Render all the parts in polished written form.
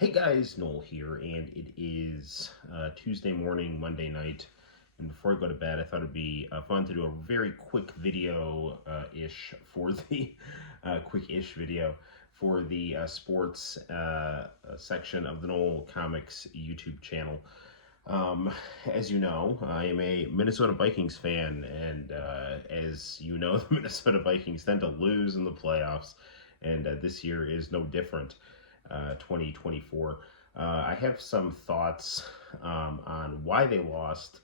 Hey guys, Noel here, and it is Tuesday morning, Monday night. And before I go to bed, I thought it'd be fun to do a very quick video ish for the quick-ish video for the sports section of the Noel Comics YouTube channel. As you know, I am a Minnesota Vikings fan, and as you know, the Minnesota Vikings tend to lose in the playoffs, and this year is no different. 2024. I have some thoughts on why they lost,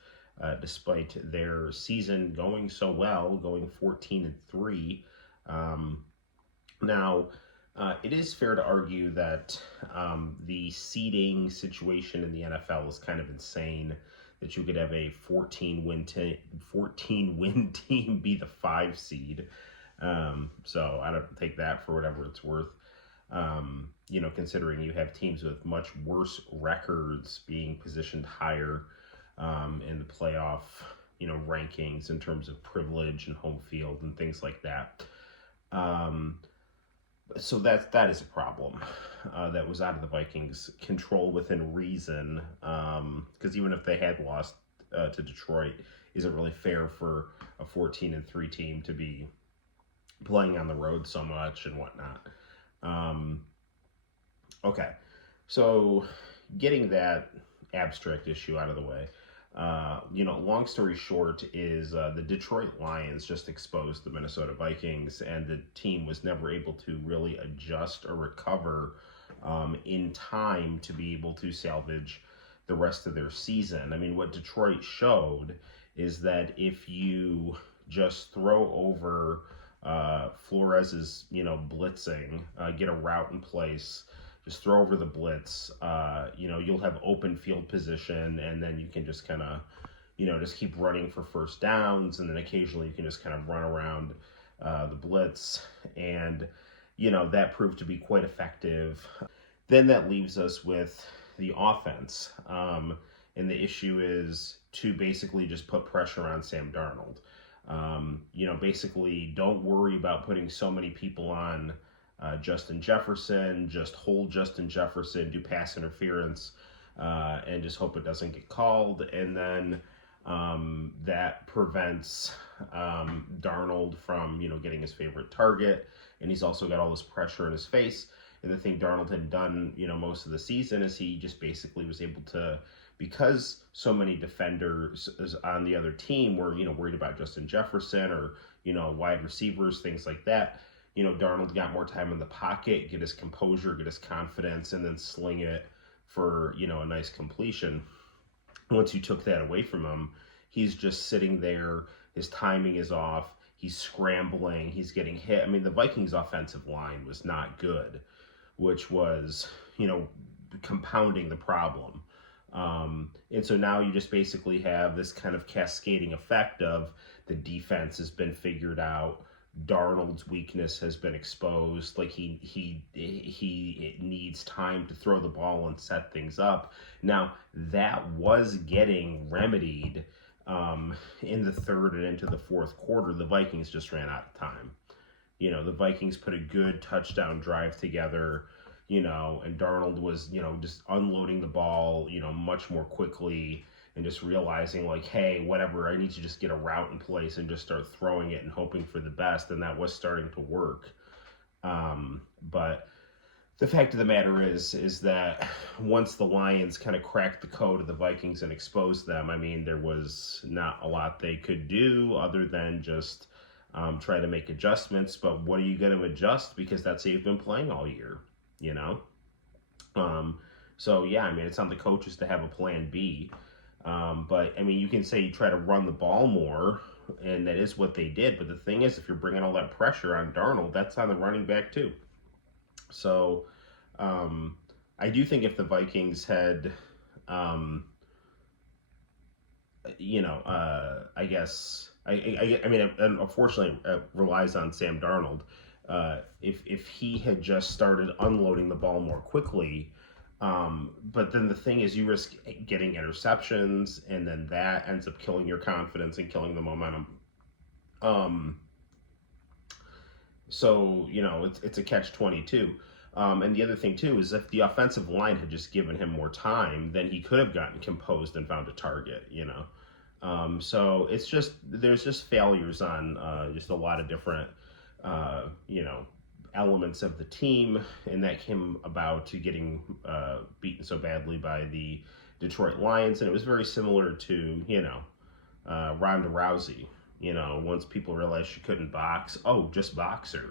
despite their season going so well, going 14-3. Um, now, it is fair to argue that the seeding situation in the NFL is kind of insane. That you could have a 14 win team be the 5 seed. So I don't take that for whatever it's worth. Considering you have teams with much worse records being positioned higher in the playoff, rankings in terms of privilege and home field and things like that. So that is a problem that was out of the Vikings' control within reason. Because even if they had lost to Detroit, isn't really fair for a 14-3 team to be playing on the road so much and whatnot. Okay, so getting that abstract issue out of the way, long story short is the Detroit Lions just exposed the Minnesota Vikings, and the team was never able to really adjust or recover in time to be able to salvage the rest of their season. I mean, what Detroit showed is that if you just throw over Flores's, blitzing, get a route in place, just throw over the blitz, you'll have open field position, and then you can just kind of, just keep running for first downs, and then occasionally you can just kind of run around the blitz, and, that proved to be quite effective. Then that leaves us with the offense, and the issue is to basically just put pressure on Sam Darnold. Basically don't worry about putting so many people on Justin Jefferson. Just hold Justin Jefferson, do pass interference, and just hope it doesn't get called. And then that prevents Darnold from, getting his favorite target. And he's also got all this pressure in his face. And the thing Darnold had done, most of the season is he just basically was able to, because so many defenders on the other team were, worried about Justin Jefferson or, wide receivers, things like that. Darnold got more time in the pocket, get his composure, get his confidence, and then sling it for, a nice completion. Once you took that away from him, he's just sitting there. His timing is off. He's scrambling. He's getting hit. I mean, the Vikings' offensive line was not good, which was, compounding the problem. And so now you just basically have this kind of cascading effect of the defense has been figured out. Darnold's weakness has been exposed. Like he needs time to throw the ball and set things up. Now that was getting remedied in the third and into the fourth quarter. The Vikings just ran out of time. The Vikings put a good touchdown drive together, and Darnold was, just unloading the ball, much more quickly, and just realizing like, hey, whatever, I need to just get a route in place and just start throwing it and hoping for the best, and that was starting to work. But the fact of the matter is that once the Lions kind of cracked the code of the Vikings and exposed them, I mean, there was not a lot they could do other than just try to make adjustments. But what are you going to adjust? Because that's how you've been playing all year, So, yeah, I mean, it's on the coaches to have a plan B. But, I mean, you can say you try to run the ball more, and that is what they did. But the thing is, if you're bringing all that pressure on Darnold, that's on the running back too. So, I do think if the Vikings had, I guess, I mean, unfortunately, it relies on Sam Darnold. If he had just started unloading the ball more quickly, but then the thing is, you risk getting interceptions, and then that ends up killing your confidence and killing the momentum. So it's a catch-22. And the other thing too is if the offensive line had just given him more time, then he could have gotten composed and found a target. So it's just there's just failures on just a lot of different elements of the team, and that came about to getting beaten so badly by the Detroit Lions, and it was very similar to Ronda Rousey. Once people realized she couldn't box, oh, just box her.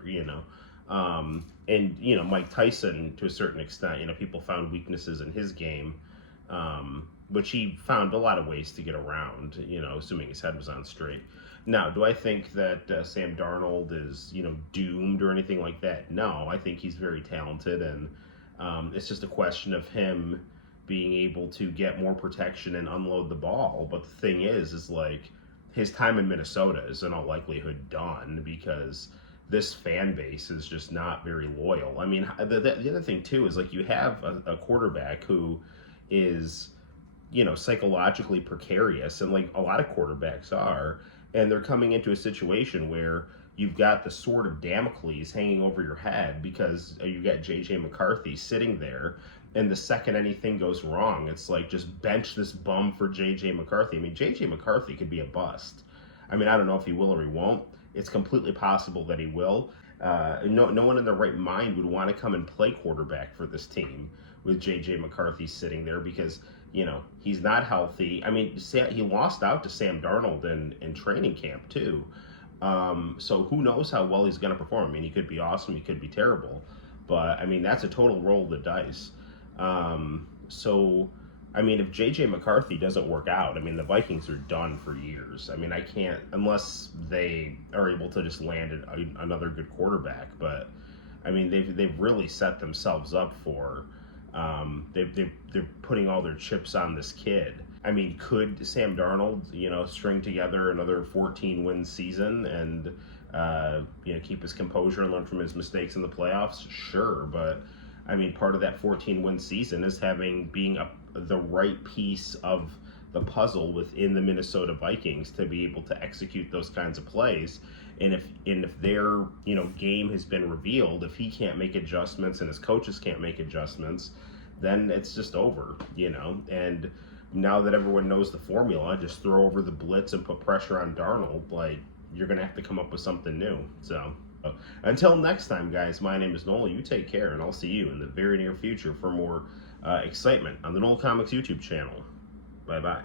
And Mike Tyson to a certain extent, people found weaknesses in his game, which he found a lot of ways to get around, assuming his head was on straight. Now, do I think that Sam Darnold is, doomed or anything like that? No, I think he's very talented, and it's just a question of him being able to get more protection and unload the ball. But the thing is like his time in Minnesota is in all likelihood done because this fan base is just not very loyal. I mean, the other thing too is like you have a quarterback who is, psychologically precarious, and like a lot of quarterbacks are, and they're coming into a situation where you've got the sword of Damocles hanging over your head because you've got J.J. McCarthy sitting there, and the second anything goes wrong, it's like just bench this bum for J.J. McCarthy. I mean, J.J. McCarthy could be a bust. I mean, I don't know if he will or he won't. It's completely possible that he will. No one in their right mind would want to come and play quarterback for this team with J.J. McCarthy sitting there because, he's not healthy. I mean, he lost out to Sam Darnold in training camp, too. So who knows how well he's going to perform. I mean, he could be awesome, he could be terrible. But, I mean, that's a total roll of the dice. So, I mean, if J.J. McCarthy doesn't work out, I mean, the Vikings are done for years. I mean, I can't, unless they are able to just land another good quarterback. But, I mean, they've really set themselves up for, they're putting all their chips on this kid. I mean, could Sam Darnold, string together another 14-win season and, keep his composure and learn from his mistakes in the playoffs? Sure, but I mean, part of that 14-win season is being the right piece of the puzzle within the Minnesota Vikings to be able to execute those kinds of plays. And if their game has been revealed, if he can't make adjustments and his coaches can't make adjustments, then it's just over. And now that everyone knows the formula, just throw over the blitz and put pressure on Darnold. Like, you're gonna have to come up with something new. So until next time, guys, my name is Noel. You take care, and I'll see you in the very near future for more excitement on the Noel Comics YouTube channel. Bye-bye.